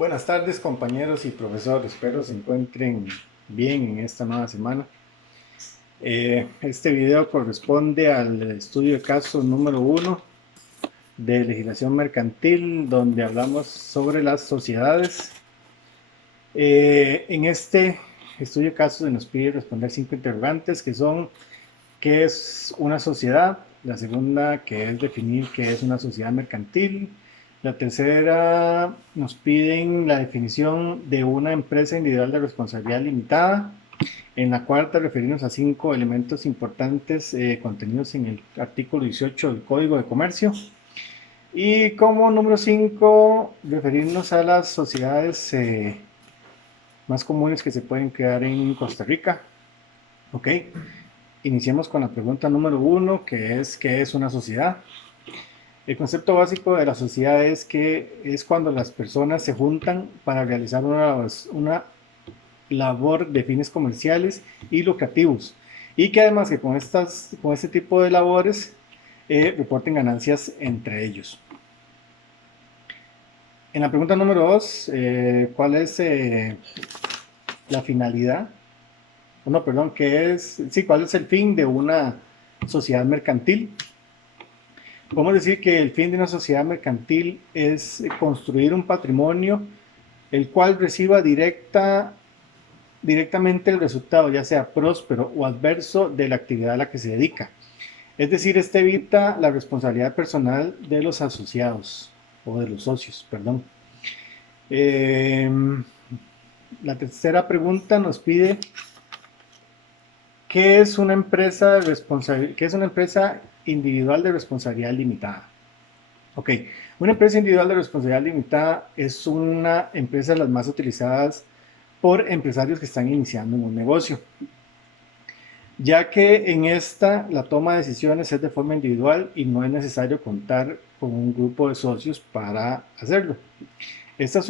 Buenas tardes compañeros y profesores, espero se encuentren bien en esta nueva semana. Este video corresponde al estudio de caso número 1 de legislación mercantil, donde hablamos sobre las sociedades. En este estudio de caso se nos pide responder 5 interrogantes que son: ¿qué es una sociedad? La segunda, que es definir qué es una sociedad mercantil. La tercera, nos piden la definición de una empresa individual de responsabilidad limitada. En la cuarta, referirnos a 5 elementos importantes contenidos en el artículo 18 del Código de Comercio. Y como número 5, referirnos a las sociedades más comunes que se pueden crear en Costa Rica. Ok, iniciemos con la pregunta número 1, que es ¿qué es una sociedad? El concepto básico de la sociedad es que es cuando las personas se juntan para realizar una labor de fines comerciales y lucrativos, y que además que con este tipo de labores reporten ganancias entre ellos. En la pregunta número 2, ¿cuál es la finalidad? No, perdón, ¿cuál es el fin de una sociedad mercantil? Podemos decir que el fin de una sociedad mercantil es construir un patrimonio el cual reciba directamente el resultado, ya sea próspero o adverso, de la actividad a la que se dedica. Es decir, este evita la responsabilidad personal de los asociados o de los socios, perdón. La tercera pregunta nos pide ¿qué es una empresa individual de responsabilidad limitada? Ok, una empresa individual de responsabilidad limitada es una empresa de las más utilizadas por empresarios que están iniciando un negocio, ya que en esta la toma de decisiones es de forma individual y no es necesario contar con un grupo de socios para hacerlo. Esta es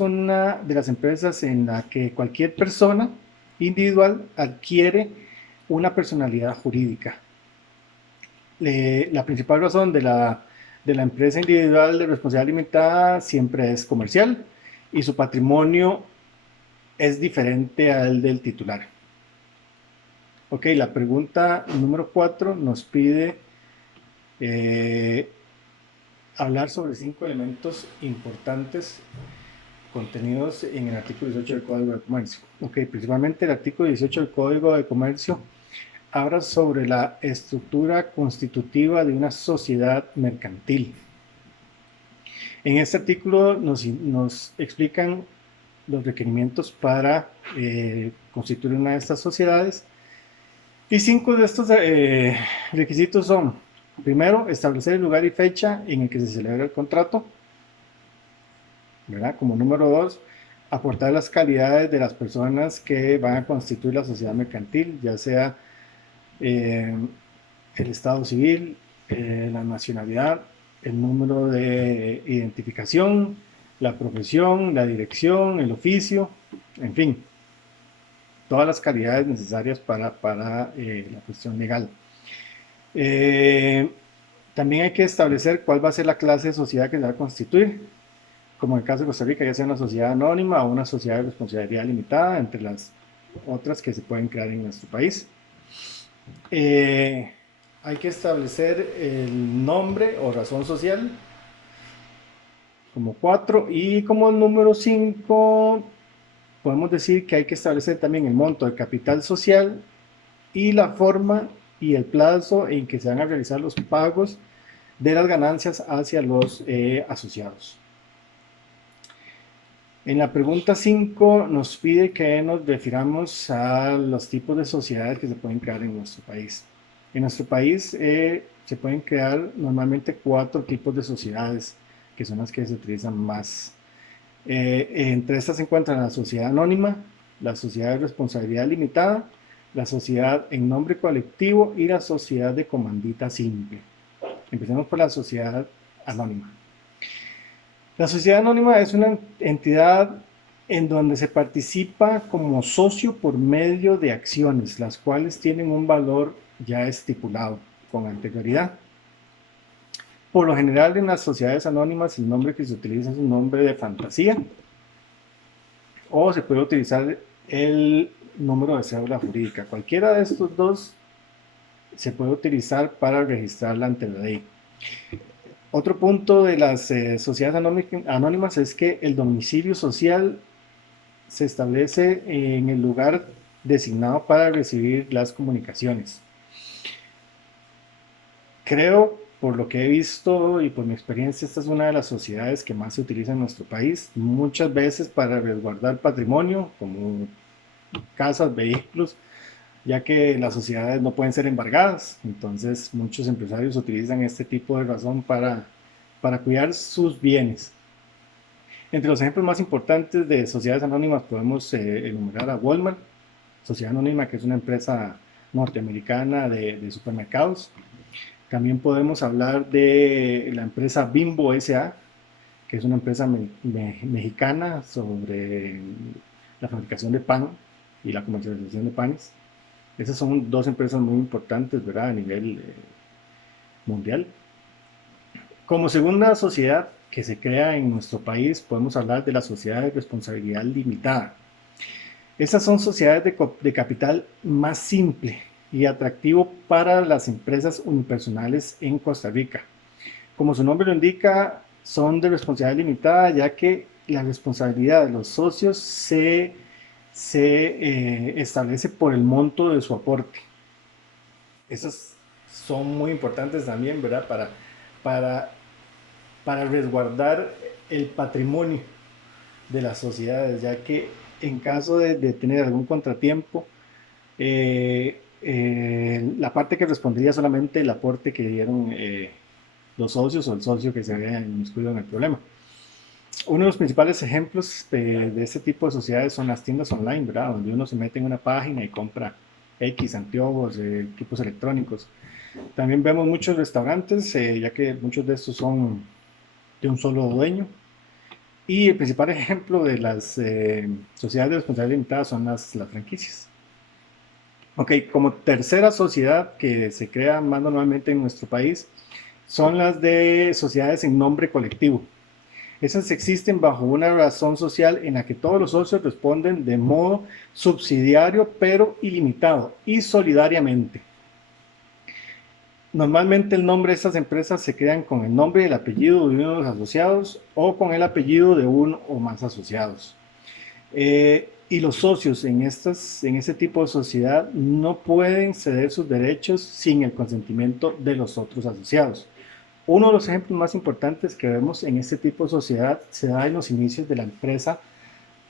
una de las empresas en la que cualquier persona individual adquiere una personalidad jurídica. La principal razón de la empresa individual de responsabilidad limitada siempre es comercial y su patrimonio es diferente al del titular. Ok, la pregunta número 4 nos pide hablar sobre 5 elementos importantes contenidos en el artículo 18 del Código de Comercio. Ok, principalmente el artículo 18 del Código de Comercio habla sobre la estructura constitutiva de una sociedad mercantil. En este artículo nos explican los requerimientos para constituir una de estas sociedades, y 5 de estos requisitos son: primero, establecer el lugar y fecha en el que se celebra el contrato, ¿verdad? Como número 2, aportar las calidades de las personas que van a constituir la sociedad mercantil, ya sea el estado civil, la nacionalidad, el número de identificación, la profesión, la dirección, el oficio, en fin, todas las calidades necesarias para la cuestión legal. También hay que establecer cuál va a ser la clase de sociedad que se va a constituir, como en el caso de Costa Rica, ya sea una sociedad anónima o una sociedad de responsabilidad limitada, entre las otras que se pueden crear en nuestro país. Hay que establecer el nombre o razón social como 4, y como número 5 podemos decir que hay que establecer también el monto de capital social y la forma y el plazo en que se van a realizar los pagos de las ganancias hacia los asociados. En la pregunta 5 nos pide que nos refiramos a los tipos de sociedades que se pueden crear en nuestro país. En nuestro país se pueden crear normalmente 4 tipos de sociedades, que son las que se utilizan más. Entre estas se encuentran la sociedad anónima, la sociedad de responsabilidad limitada, la sociedad en nombre colectivo y la sociedad de comandita simple. Empecemos por la sociedad anónima. La sociedad anónima es una entidad en donde se participa como socio por medio de acciones, las cuales tienen un valor ya estipulado con anterioridad. Por lo general en las sociedades anónimas el nombre que se utiliza es un nombre de fantasía o se puede utilizar el número de cédula jurídica. Cualquiera de estos dos se puede utilizar para registrarla ante la ley. Otro punto de las sociedades anónimas es que el domicilio social se establece en el lugar designado para recibir las comunicaciones. Creo, por lo que he visto y por mi experiencia, esta es una de las sociedades que más se utiliza en nuestro país, muchas veces para resguardar patrimonio, como casas, vehículos, ya que las sociedades no pueden ser embargadas. Entonces, muchos empresarios utilizan este tipo de razón para cuidar sus bienes. Entre los ejemplos más importantes de sociedades anónimas podemos enumerar a Walmart, sociedad anónima que es una empresa norteamericana de supermercados. También podemos hablar de la empresa Bimbo S.A., que es una empresa mexicana sobre la fabricación de pan y la comercialización de panes. Esas son dos empresas muy importantes, ¿verdad? A nivel mundial. Como segunda sociedad que se crea en nuestro país, podemos hablar de la sociedad de responsabilidad limitada. Estas son sociedades de capital más simple y atractivo para las empresas unipersonales en Costa Rica. Como su nombre lo indica, son de responsabilidad limitada, ya que la responsabilidad de los socios se establece por el monto de su aporte. Esas son muy importantes también, ¿verdad? Para, para resguardar el patrimonio de las sociedades, ya que en caso de tener algún contratiempo, la parte que respondería solamente el aporte que dieron los socios o el socio que se había inmiscuido en el problema. Uno de los principales ejemplos de este tipo de sociedades son las tiendas online, ¿verdad? Donde uno se mete en una página y compra X, anteojos, equipos electrónicos. También vemos muchos restaurantes, ya que muchos de estos son de un solo dueño. Y el principal ejemplo de las sociedades de responsabilidad limitada son las franquicias. Ok, como tercera sociedad que se crea más normalmente en nuestro país son las de sociedades en nombre colectivo. Esas existen bajo una razón social en la que todos los socios responden de modo subsidiario pero ilimitado y solidariamente. Normalmente el nombre de estas empresas se crean con el nombre y el apellido de uno de los asociados o con el apellido de uno o más asociados. Y los socios en este tipo de sociedad no pueden ceder sus derechos sin el consentimiento de los otros asociados. Uno de los ejemplos más importantes que vemos en este tipo de sociedad se da en los inicios de la empresa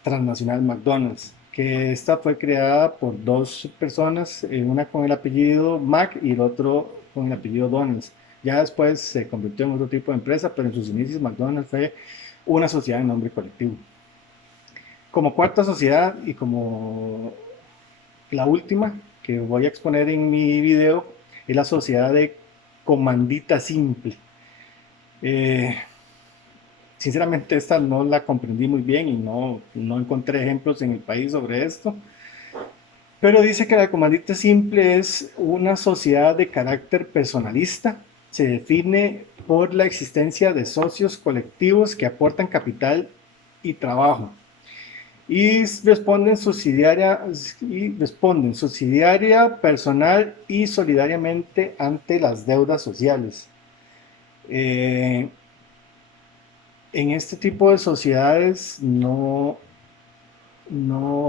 transnacional McDonald's, que esta fue creada por dos personas, una con el apellido Mac y el otro con el apellido Donalds. Ya después se convirtió en otro tipo de empresa, pero en sus inicios McDonald's fue una sociedad en nombre colectivo. Como cuarta sociedad y como la última que voy a exponer en mi video es la sociedad de comandita simple. Sinceramente esta no la comprendí muy bien y no encontré ejemplos en el país sobre esto. Pero dice que la comandita simple es una sociedad de carácter personalista. Se define por la existencia de socios colectivos que aportan capital y trabajo. Y responden subsidiaria, personal y solidariamente ante las deudas sociales. En este tipo de sociedades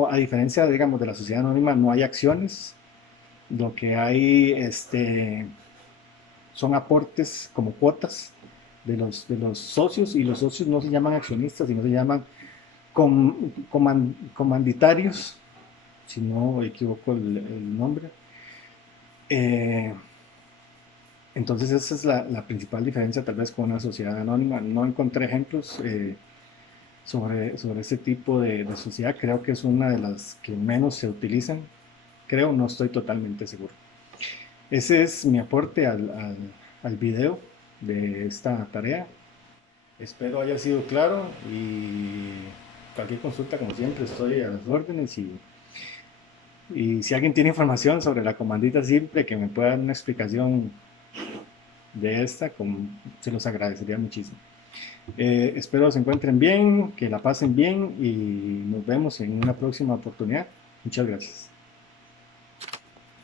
a diferencia, digamos, de la sociedad anónima, no hay acciones. Lo que hay son aportes como cuotas de los socios, y los socios no se llaman accionistas, sino se llaman comanditarios, si no equivoco el nombre. Entonces esa es la principal diferencia tal vez con una sociedad anónima. No encontré ejemplos sobre este tipo de sociedad. Creo que es una de las que menos se utilizan. Creo, no estoy totalmente seguro. Ese es mi aporte al video de esta tarea. Espero haya sido claro y cualquier consulta, como siempre, estoy a las órdenes. Y si alguien tiene información sobre la comandita simple que me pueda dar una explicación de esta, se los agradecería muchísimo. Espero se encuentren bien, que la pasen bien y nos vemos en una próxima oportunidad. Muchas gracias.